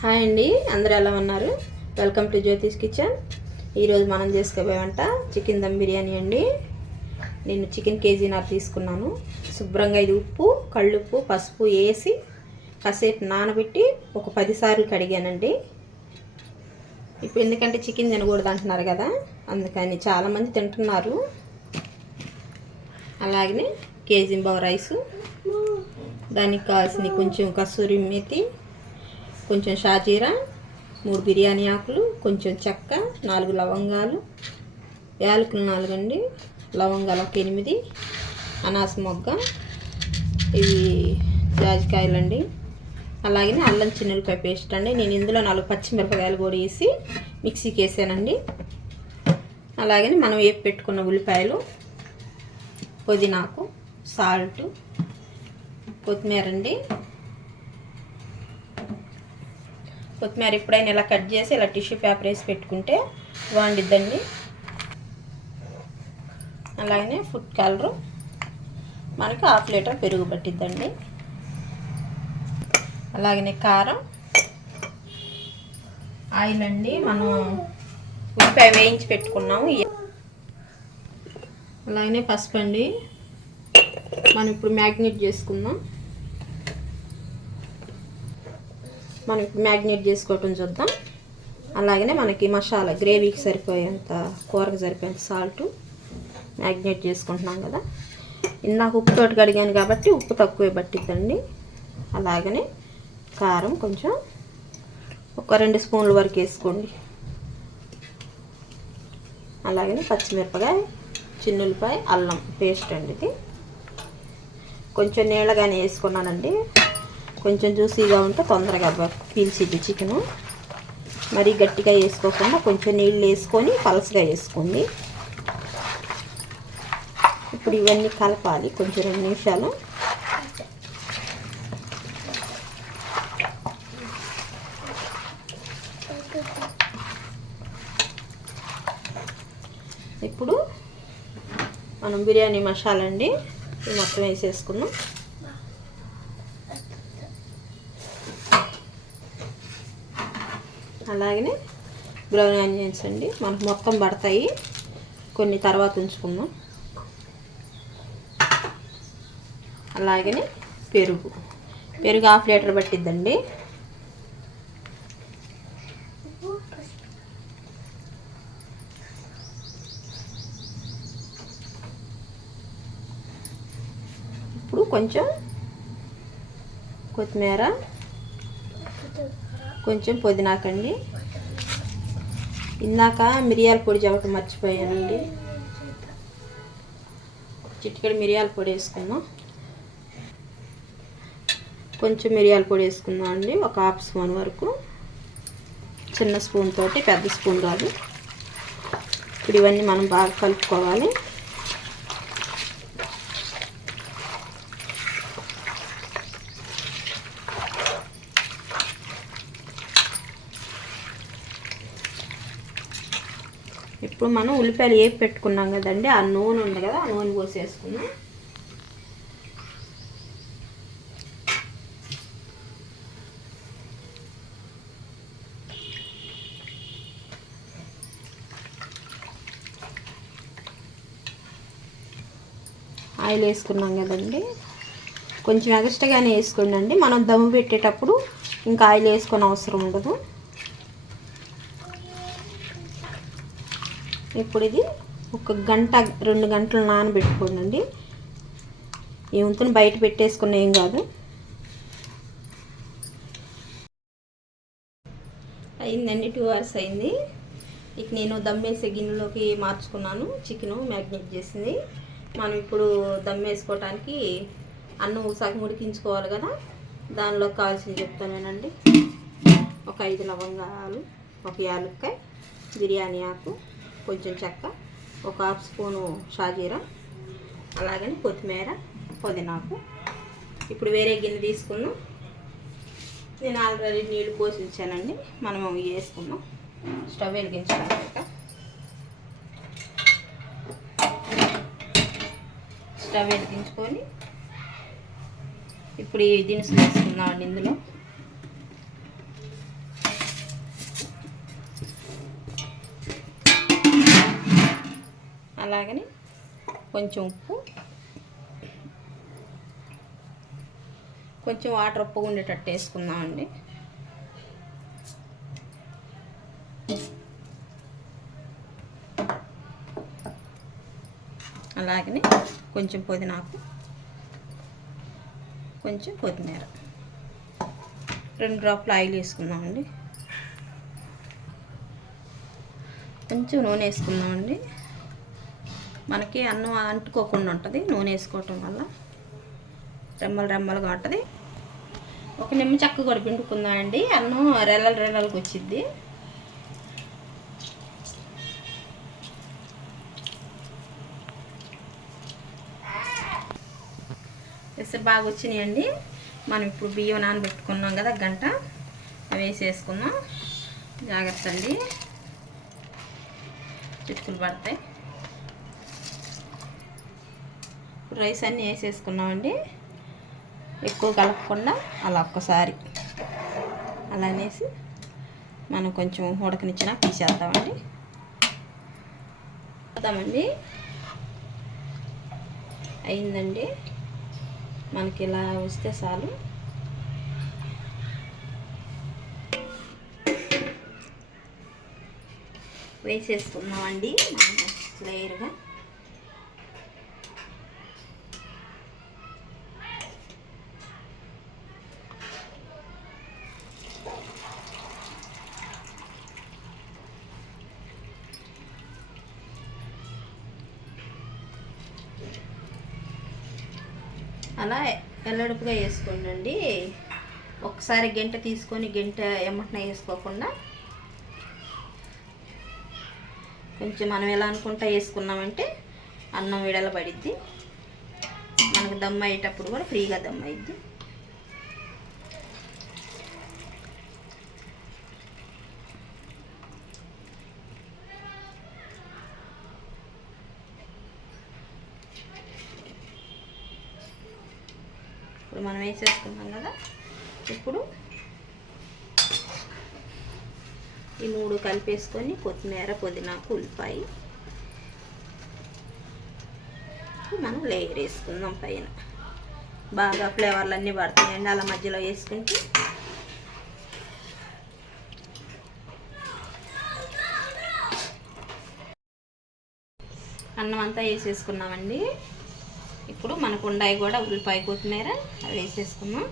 Hi అండి, అందరూ ఎలా ఉన్నారు? Welcome to Jyothish kitchen. ఈరోజు మనం చేసుకోబోయే వంట చికెన్ దమ్ బిర్యానీ అండి. నేను చికెన్ కేజీన్నర తీసుకున్నాను. శుభ్రంగా ఇది ఉప్పు, కళ్ళుప్పు, పసుపు వేసి కాసేపు నానబెట్టి ఒక 10 సార్లు కడిగానండి. ఇప్పుడు ఎందుకంటే చికెన్ తినకూడదు అంటున్నారు కదా, అందుకని చాలామంది తింటున్నారు. అలాగనే కేజీ రైసు, దానికి కావాల్సిన కొంచెం కసూరి మేతి, కొంచెం షాజీరా, 3 బిర్యానీ ఆకులు, కొంచెం చెక్క, 4 లవంగాలు, యాలకులు 4 అండి, లవంగాలు ఒక 8, అనాస మొగ్గ, ఇవి జాజికాయలు అండి. అలాగే అల్లం చిన్నులపాయ పేస్ట్ అండి. నేను ఇందులో 4 పచ్చిమిరపకాయలు కూడా వేసి మిక్సీకి వేసానండి. అలాగే మనం వేపి పెట్టుకున్న ఉల్లిపాయలు, పుదీనాకు, సాల్ట్, కొత్తిమీర అండి. కొత్తిమీర ఎప్పుడైనా ఇలా కట్ చేసి ఇలా టిష్యూ పేపర్ వేసి పెట్టుకుంటే బాగుండిద్దండి. అలాగే ఫుడ్ కలరు మనకి 1/2 లీటర్ పెరుగు పట్టిద్దండి. అలాగనే కారం, ఆయిల్ అండి. మనం ఉల్లిపాయ వేయించి పెట్టుకున్నాము. అలాగనే పసుపు అండి. మనం ఇప్పుడు మ్యాగ్నేట్ చేసుకుందాం. మనం ఇప్పుడు మ్యాగ్నేట్ చేసుకోవటం చూద్దాం. అలాగనే మనకి మసాలా గ్రేవీకి సరిపోయేంత, కూరకు సరిపోయేంత సాల్ట్ మ్యాగ్నేట్ చేసుకుంటున్నాం కదా. ఇందాక ఉప్పుతోటి కడిగాను కాబట్టి ఉప్పు తక్కువే పట్టిద్దండి. అలాగనే కారం కొంచెం ఒక 2 స్పూన్ల వరకు వేసుకోండి. అలాగనే పచ్చిమిరపకాయ, చిన్నులపాయ, అల్లం పేస్ట్ అండి. ఇది కొంచెం నీళ్ళగానే వేసుకున్నానండి. కొంచెం జ్యూసీగా ఉంటే తొందరగా పీల్చిద్ది చికెను. మరీ గట్టిగా వేసుకోకుండా కొంచెం నీళ్ళు వేసుకొని పలసగా వేసుకోండి. ఇప్పుడు ఇవన్నీ కలపాలి కొంచెం 2 నిమిషాలు. ఇప్పుడు మనం బిర్యానీ మసాలా అండి మొత్తం వేసేసుకుందాం. అలాగనే బ్రౌన్ ఆనియన్స్ అండి, మనకు మొత్తం పడతాయి, కొన్ని తర్వాత ఉంచుకుందాం. అలాగనే పెరుగు 1/2 లీటర్ పట్టిద్దండి. ఇప్పుడు కొంచెం కొత్తిమీర, కొంచెం పుదీనాకండి. ఇందాక మిరియాల పొడి చెప్పటం మర్చిపోయానండి. చిటికెడు మిరియాల పొడి వేసుకుందాం. కొంచెం మిరియాల పొడి వేసుకుందాం అండి, ఒక 1/2 స్పూన్ వరకు. చిన్న స్పూన్ తోటి, పెద్ద స్పూన్ కాదు. ఇప్పుడు ఇవన్నీ మనం బాగా కలుపుకోవాలి. ఇప్పుడు మనం ఉల్లిపాయలు వేపి పెట్టుకున్నాం కదండి, ఆ నూనె ఉంది కదా, ఆ నూనె పోసేసుకున్నాం. ఆయిల్ వేసుకున్నాం కదండి, కొంచెం ఎగస్ట్రాగానే వేసుకోండి. మనం దమ్ము పెట్టేటప్పుడు ఇంకా ఆయిల్ వేసుకొని అవసరం ఉండదు. ఇప్పుడు ఇది 1 గంట 2 గంటలు నానబెట్టుకోండి. ఏముంటుంది బయట పెట్టేసుకున్న ఏం కాదు. అయిందండి, 2 అవర్స్ అయింది. ఇక నేను దమ్మేసే గిన్నెలోకి మార్చుకున్నాను. చికెను మ్యాగ్నేట్ చేసింది. మనం ఇప్పుడు దమ్ వేసుకోవటానికి అన్నం సగం ఉడికించుకోవాలి కదా, దానిలో కావాల్సింది చెప్తానేనండి. ఒక 5 లవంగాలు, ఒక యాలక్కాయ, బిర్యానీ ఆకు, కొంచెం చెక్క, ఒక 1/2 స్పూను షాజీరా, అలాగని కొత్తిమీర, పుదీనాకు. ఇప్పుడు వేరే గిన్నె తీసుకున్నాం. నేను ఆల్రెడీ నీళ్ళు పోసి ఉంచానండి. మనం వేసుకున్నాం. స్టవ్ వెలిగించడానికి స్టవ్ వెలిగించుకొని ఇప్పుడు ఈ దినుసులు వేసుకుందామండి. ఇందులో అలాగని కొంచెం ఉప్పు, కొంచెం వాటర్ ఉప్పుగా ఉండేటట్టు వేసుకుందామండి. అలాగని కొంచెం పుదీనాకు, కొంచెం కొత్తిమీర, 2 డ్రాప్లు ఆయిల్ వేసుకుందామండి. కొంచెం నూనె వేసుకుందామండి. మనకి అన్నం అంటుకోకుండా ఉంటుంది నూనె వేసుకోవటం వల్ల, రెమ్మలు రెమ్మలుగా ఉంటుంది. ఒక నిమ్మ చెక్క కూడా పిండుకుందామండి, అన్నం రెల్లలు రెల్లలకు వచ్చిద్ది. ఎసరు బాగా వచ్చినాయండి. మనం ఇప్పుడు బియ్యం నానబెట్టుకున్నాం కదా గంట, అవి వేసేసుకుందాం. జాగ్రత్త అండి, చిక్కులు పడతాయి. ఇప్పుడు రైస్ అన్నీ వేసేసుకున్నామండి. ఎక్కువ కలపకుండా అలా ఒక్కసారి అలా అనేసి మనం కొంచెం ఉడకనిచ్చినా తీసేద్దామండి. వద్దామండి, అయిందండి. మనకి ఇలా వస్తే చాలు. వేసేసుకుందామండి లేయర్గా. అలా ఎల్లడుపుగా వేసుకోండి. ఒకసారి గంట తీసుకొని గంట ఎమ్మటనే వేసుకోకుండా కొంచెం మనం ఎలా అనుకుంటా వేసుకున్నామంటే అన్నం విడల పడిద్ది. మనకు దమ్ అయ్యేటప్పుడు కూడా ఫ్రీగా దమ్ అయ్యిద్ది. ఇప్పుడు మనం వేసేసుకున్నాం కదా, ఇప్పుడు ఈ 3 కలిపేసుకొని కొత్తిమీర, పుదీనాకు, ఉల్లిపాయ మనం లేయర్ వేసుకుందాం. పైన బాగా ఫ్లేవర్లు అన్నీ పడతాయండి అలా మధ్యలో వేసుకుంటే. అన్నం అంతా వేసేసుకున్నామండి. ఇప్పుడు మనకు ఉండాయి కూడా ఉల్లిపాయ, కొత్తిమీర అవి వేసేసుకున్నాం.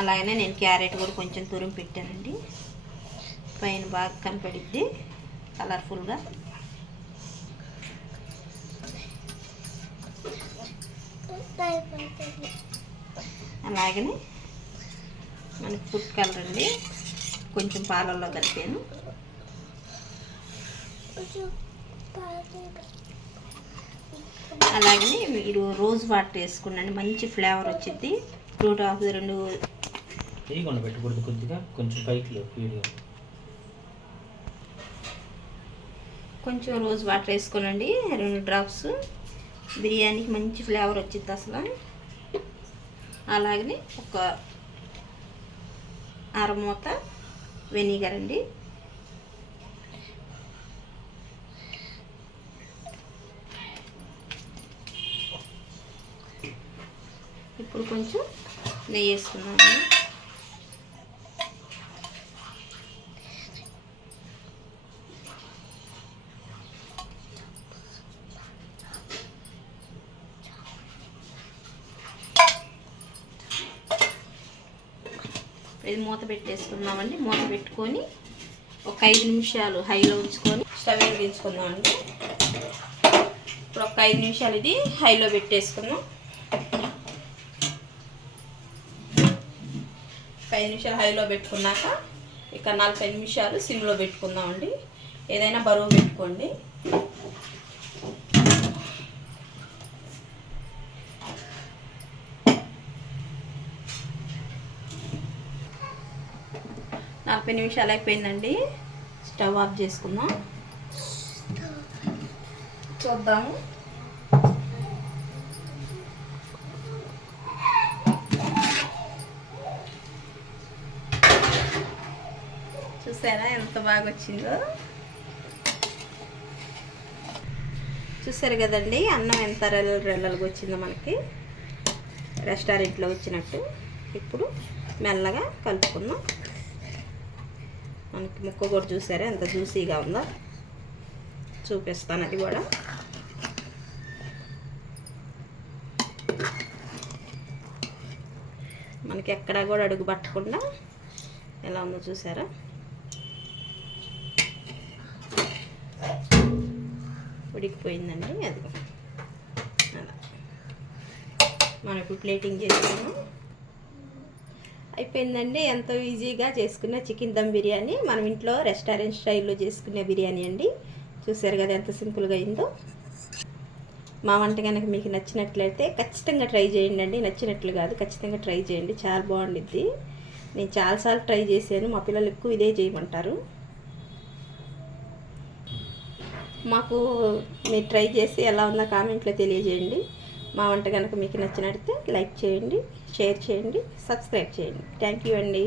అలాగనే నేను క్యారెట్ కూడా కొంచెం తురిమి పెట్టానండి, పైన బాగా కనపడిద్ది కలర్ఫుల్గా. అలాగనే మనకి ఫుడ్ కలర్ అండి, కొంచెం పాలల్లో కలిపాను. అలాగనే మీరు రోజ్ వాటర్ వేసుకున్నాండి, మంచి ఫ్లేవర్ వచ్చింది. 2 డ్రాప్స్ 2 పెట్టకూడదు, కొద్దిగా కొంచెం పైకి కొంచెం రోజ్ వాటర్ వేసుకోనండి, 2 డ్రాప్స్. బిర్యానీకి మంచి ఫ్లేవర్ వచ్చింది అసలు. అలాగనే ఒక అరమూత వెనిగర్ అండి. ఇప్పుడు కొంచెం నెయ్యి వేసుకున్నాము. ఇది మూత పెట్టేసుకుందామండి. మూత పెట్టుకొని ఒక 5 నిమిషాలు హైలో ఉంచుకొని స్టవ్ వెలిగించుకుందామండి. ఇప్పుడు ఒక 5 నిమిషాలు ఇది హైలో పెట్టేసుకుందాం. 5 నిమిషాలు హైలో పెట్టుకున్నాక ఇక 45 నిమిషాలు సిమ్లో పెట్టుకుందామండి. ఏదైనా బరువు పెట్టుకోండి. నలభై నిమిషాలు అయిపోయిందండి. స్టవ్ ఆఫ్ చేసుకుందాం, చూద్దాము. చూసారా ఎంత బాగా వచ్చిందో. చూసారు కదండి అన్నం ఎంత రెల్లలుగా వచ్చిందో మనకి రెస్టారెంట్లో వచ్చినట్టు. ఇప్పుడు మెల్లగా కలుపుకుందాం. మనకి ముక్క కూడా చూసారా ఎంత జ్యూసీగా ఉందో, చూపిస్తాను అది కూడా. మనకి ఎక్కడా కూడా అడుగు పట్టకుండా ఎలా ఉందో చూసారా. ఉడికిపోయిందండి అది. అలా మనం ఇప్పుడు ప్లేటింగ్ చేసుకున్నాం. అయిపోయిందండి. ఎంతో ఈజీగా చేసుకున్న చికెన్ దమ్ బిర్యానీ, మనం ఇంట్లో రెస్టారెంట్ స్టైల్లో చేసుకునే బిర్యానీ అండి. చూసారు కదా ఎంత సింపుల్గా అయిందో. మా వంట కనుక మీకు నచ్చినట్లయితే ఖచ్చితంగా ట్రై చేయండి అండి. నచ్చినట్లు కాదు, ఖచ్చితంగా ట్రై చేయండి, చాలా బాగుండిద్ది. నేను చాలాసార్లు ట్రై చేశాను, మా పిల్లలు ఎక్కువ ఇదే చేయమంటారు. మాకు మీరు ట్రై చేసి ఎలా ఉందో కామెంట్లో తెలియజేయండి. మా వంట కనుక మీకు నచ్చినట్లయితే లైక్ చేయండి, షేర్ చేయండి, సబ్స్క్రైబ్ చేయండి. థ్యాంక్ యూ అండి.